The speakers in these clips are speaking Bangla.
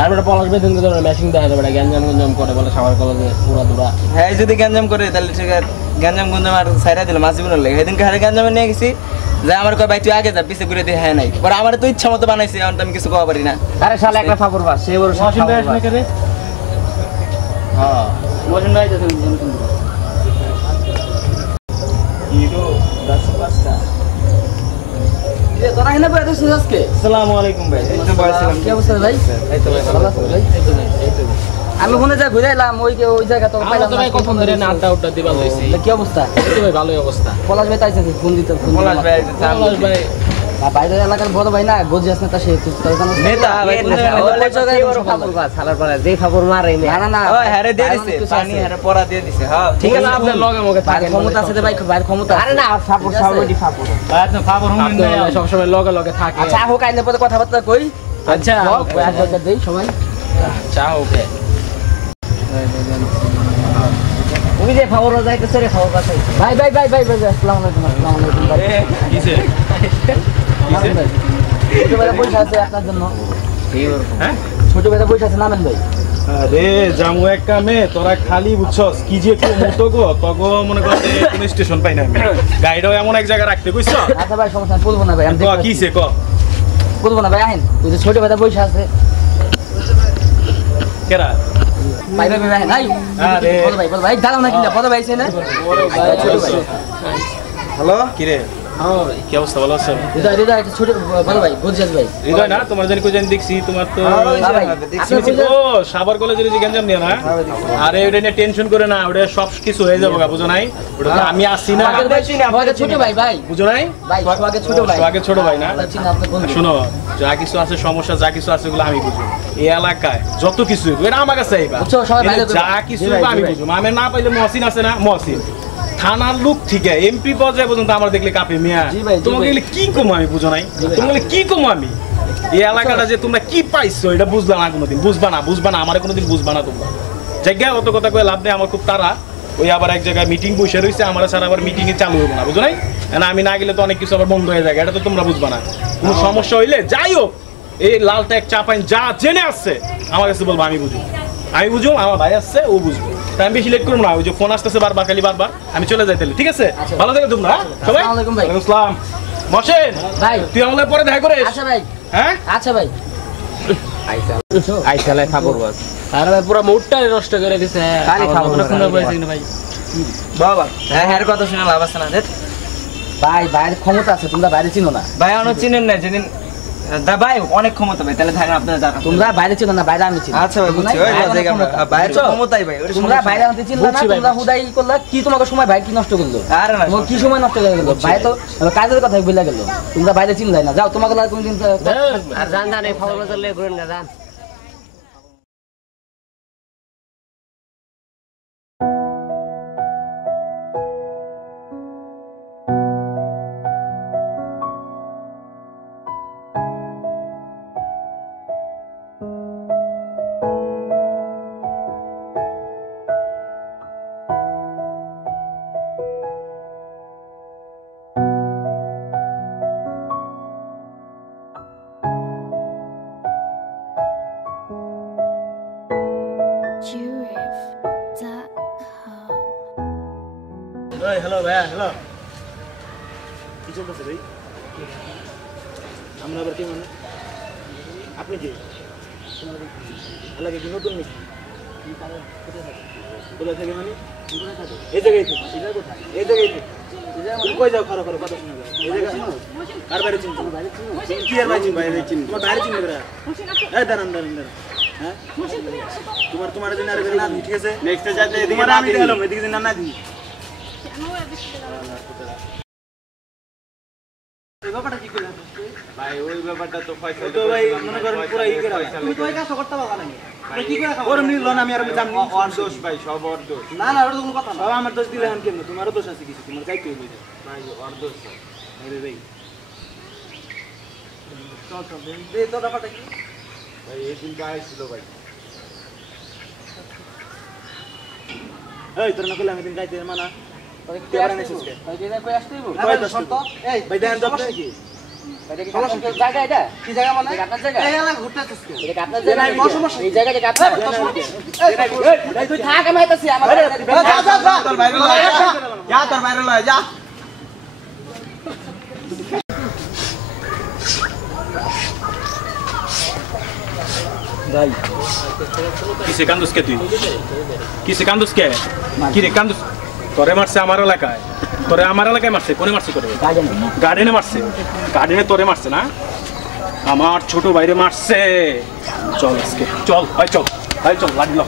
আর ওটা পলাশ বেতন করে ম্যাচিং দেয় না, গ্যাঞ্জাম করে বলে সবার কলেজে পুরা দুরা। হ্যাঁ যদি গ্যাঞ্জাম করে তাহলে ঠিক আছে, গ্যাঞ্জাম গুঞ্জাম আর সাইরা দিল মাসিবুল লাগে। সেদিনকে হারে গ্যাঞ্জামে নিয়ে গেছি, যে আমার কয় ভাই তুই আগে যা, পিছে ঘুরে দিয়ে হ্যাঁ নাই, পরে আমার তো ইচ্ছা মতো বানাইছি, এখন তো আমি কিছু কওয়া পারি না। আরে শালা একটা ফাপড় বাস, সে বড় মশিন ভাই আসলে করে। হ্যাঁ মশিন ভাই তো হিরো 10-5টা। এ তোরা এনে বসে আছিস আজকে? আসসালামু আলাইকুম ভাই। এই তো বসছিলাম। কি অবস্থা ভাই? এই তো ভাই ভালো আছি ভাই। এই তো আমি ফোনে যা ঘুরে এলাম, ওই জায়গা তো পাইলাম না। কত ধরে না আড্ডা উড্ডা দিবা লইছি। কি অবস্থা? এই তো ভাই ভালোই অবস্থা। পলাশ ভাই তাইছে ফোন দিতে। পলাশ ভাই আইছে। পলাশ ভাই বাইরে এলাকার বড় ভাই না, গজিয়াস নেতা, সে তুই জানো নেতা ভাই কোন জায়গায় সালার পরে যে খবর মারে না না ওই হারে দিয়ে দিছে, পানি হারে পড়া দিয়ে দিছে। হ্যাঁ ঠিক আছে, আপনার লগে মগে থাকে ক্ষমতা আছে ভাই, বাইরে ক্ষমতা। আরে না সাপোর্ট সাউন্ডি সাপোর্ট ভাই, আপনি খবর হুমিন না সব সময় লগে লগে থাকে। আচ্ছা হোক আইলে পরে কথাবার্তা কই। আচ্ছা আচ্ছা দেই সময়। আচ্ছা ওকে তুমি যে খবর যাইতেছ রে, খবর আছে ভাই ভাই ভাই ভাই ভাই আসসালামু আলাইকুম। আসসালামু আলাইকুম ভাই। কিসে ছোটবেলা বসে আছে আপনার জন্য। হ্যাঁ ছোটবেলা বসে আছে, নামেন ভাই। আরে জামু এক কামে তোরা খালি বুঝছস কি যে মতো গো তগো মনে কর কোন স্টেশন পাই না, গাড়িটাও এমন এক জায়গায় রাখতে কইছ। আচ্ছা ভাই সমস্যা নাই, বলবো না ভাই, আমি ক কিছে ক বলবো না ভাই। আহেন ওই যে ছোটবেলা বসে আছে কেরা ভাই ভাই ভাই নাই। আরে বল ভাই দাঁড়াও না, কিনা বড় ভাই আছে না ছোট ভাই। হ্যালো কি রে? হ্যাঁ কি অবস্থা, ভালো আছেন? হৃদয় হৃদয় একটা ছোট বড় ভাই গজিয়াস ভাই। হৃদয় না তোমার জানি কই জানি দেখছি তোমার তো ও সাভার কলেজের যে গঞ্জাম নিয়ে না। আরে ওটা নিয়ে টেনশন করে না, ওটা সব কিছু হয়ে যাবে, বুঝো নাই? ওটা তো আমি আসছি না, ছোট ভাই ভাই বুঝো নাই? ভাই আগে ছোট ভাই, আগে ছোট ভাই না। আপনি শোনো, যা কিছু আছে সমস্যা, যা কিছু আছে ওগুলো আমি বুঝবো। এই এলাকায় যত কিছু এটা আমার কাছে আইবা, যা কিছু আমি বুঝবো। আমি না পাইলে মহসিন আছে না, মহসিন থানার লোক ঠিক আছে, এমপি পর্যায়ে পর্যন্ত আমার দেখলে কাপে মিয়া। তোমাকে গেলে কি কমো আমি, বুঝো নাই? তোমাকে কি কমো আমি? এই এলাকাটা যে তোমরা কি পাইছো এটা বুঝলা না কোনোদিন, বুঝবা না আমার কোনোদিন বুঝবা না তোমরা। জায়গায় অত কথা কয়ে লাভ নেই, আমার খুব তারা। ওই আবার এক জায়গায় মিটিং বসে রয়েছে, আমার স্যার আবার মিটিং এ চালু হবো না, বুঝো নাই? আমি না গেলে তো অনেক কিছু আবার বন্ধ হয়ে যায়, এটা তো তোমরা বুঝবা না। কোনো সমস্যা হইলে যাই হোক, এই লালটা এক চাপাইন যা জেনে আসছে আমার কাছে বলবো, আমি বুঝবো, আমার ভাই আসছে, ও বুঝবো। তাই আমি বেশি লেট করবো না, ওই যে ফোন আসতেছে বারবার, খালি বারবার, আমি চলে যাই তাহলে। ঠিক আছে, ভালো থাকো তোমরা সবাই। আসসালাম মহসিন ভাই, তুই আমাদের পরে দেখা করে। আচ্ছা ভাই, হ্যাঁ আচ্ছা ভাই। আইসালে খবর বাস। আরে ভাই পুরো মুডটা নষ্ট করে দিছে, খালি খবর শুনে বসে কিনা ভাই। বাবা হ্যাঁ হ্যাঁ কথা শুনে লাভ আছে না রে ভাই, বাইরের ক্ষমতা আছে, তোমরা বাইরে চিনো না ভাই। অনেক চিনেন না যেদিন দা ভাই অনেক ক্ষমতা ভাই, তাহলে থাকেন আপনারা জানেন। তোমরা বাইরে চিনো না, বাইরে আমি চিনি। আচ্ছা ভাই বুঝছি, ওই জায়গা বাইরে ক্ষমতাই ভাই। তোমরা বাইরে আনতে চিনলা না, তোমরা হুদাই করলা কি, তোমাকে সময় ভাই কি নষ্ট করলো? আরে না তোমার কি সময় নষ্ট হয়ে গেল ভাই, তো কাজের কথা বলে গেল। তোমরা বাইরে চিনলাই না, যাও তোমাকে লাগে কোনদিন আর জান জানে খবর বদলে ঘুরেন না জান। হ্যালো ভাইয়া, হ্যালো কি চলতেছে ভাই? আমরা আবার কি মানে আপনি কি এলাকায় কি নতুন নাকি? কোথায় থাকে মানে? এই জায়গায় থেকে। এই জায়গায় থেকে তুমি কই যাও? খারাপ কথা শুনে যাও। এই জায়গা কার বাইরে চিনি? কি আর বাইরে চিনি? তোমার বাইরে চিনি বেরা। এই দাঁড়ান। হ্যাঁ তোমার দিন আর বেরা না, ঠিক আছে? নেক্সট যাইতে এদিকে না দিই, এদিকে না দিই। এই ব্যাপারটা কি করে ভাই? ওই ব্যাপারটা তো ফয়সাল তো ভাই মনে করেন পুরো ই করে তুমি তো ওই কাজ করতে পারবা না। তুমি কি করে খাও? ওর মিল না, আমি আর জানি ওর দোষ ভাই, সব ওর দোষ। না ওর কোনো কথা না, সব আমার দোষ দিলে কেন? তোমারও দোষ আছে কিছু, তোমার যাইতে হইবে ভাই, ওর দোষ আরে ভাই। চল এই তো ব্যাপারটা কি ভাই? এই দিন গায় ছিল ভাই। এই তোর না কইলে আমি দিন গাইতে মানা। জায়গা এটা কি জায়গা মানে আপনার জায়গা এই এলাকা ঘুরতেছিস এটা আপনার জায়গা এই জায়গা থেকে আপনার এই তুই থাক আমি আইতাছি আমার যা তোর বাইরে লয় যা তোর বাইরে লয় যা ভাই কিসে কান্দুস কে তুই কিসে কান্দুস কে কি রে কান্দুস তোরে মারছে আমার এলাকায় তোরে আমার এলাকায় মারছে কোনে মারছে করে গার্ডেনে মারছে গার্ডেনে তোরে মারছে না আমার ছোট ভাইরে মারছে চল আজকে চল ভাই চল লাঠি ল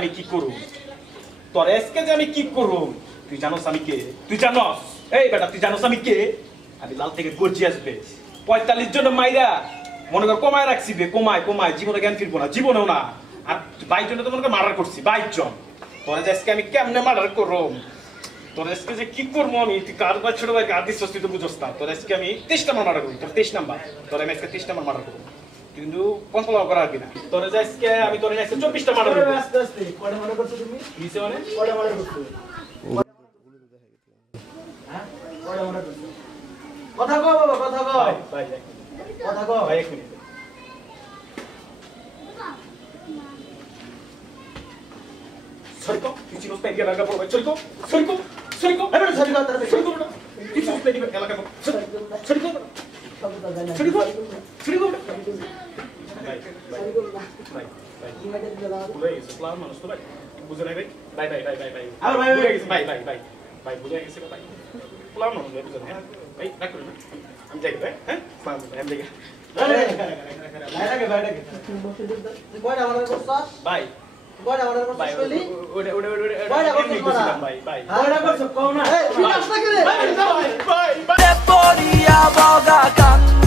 আমি কি করব তোর আজকে যে আমি কি করব তুই জানোস আমি কে তুই জানোস এই বেটা তুই জানোস আমি কে আমি লাল থেকে গর্জি আসবে 45 জন মাইরা মনে কর কমায় রাখছি বে কমায় জীবনে জ্ঞান ফিরবো না জীবনেও না আর 22 জন তো মনে কর মার্ডার করছি 22 জন তোর আজকে আমি কেমনে মার্ডার করব তোর আজকে যে কি করব আমি তুই কার বা ছোট ভাই কার দিছস তুই তো বুঝছস না তোর আজকে আমি 23 নাম্বার মার্ডার করব তোর 23 নাম্বার তোর আমি আজকে 23 নাম্বার মার্ডার করব কিন্তু কনফার্ম করা কি না তোরে যাইছে আমি তোরে যাইছে 24 টা মার্ডার করব আস্তে কোডে মার্ডার করছ তুমি কিসে মানে কোডে মার্ডার করছ হ্যাঁ কোডে মার্ডার করছ কথা কও বাবা কথা কও ভাই কথা কও ভাই এক মিনিট সরকো কিছু লোক পেয়ে লাগা পড়বে সরকো এবার সরকো তার সরকো কিছু লোক পেয়ে লাগা পড়বে সরকো সরকো Boga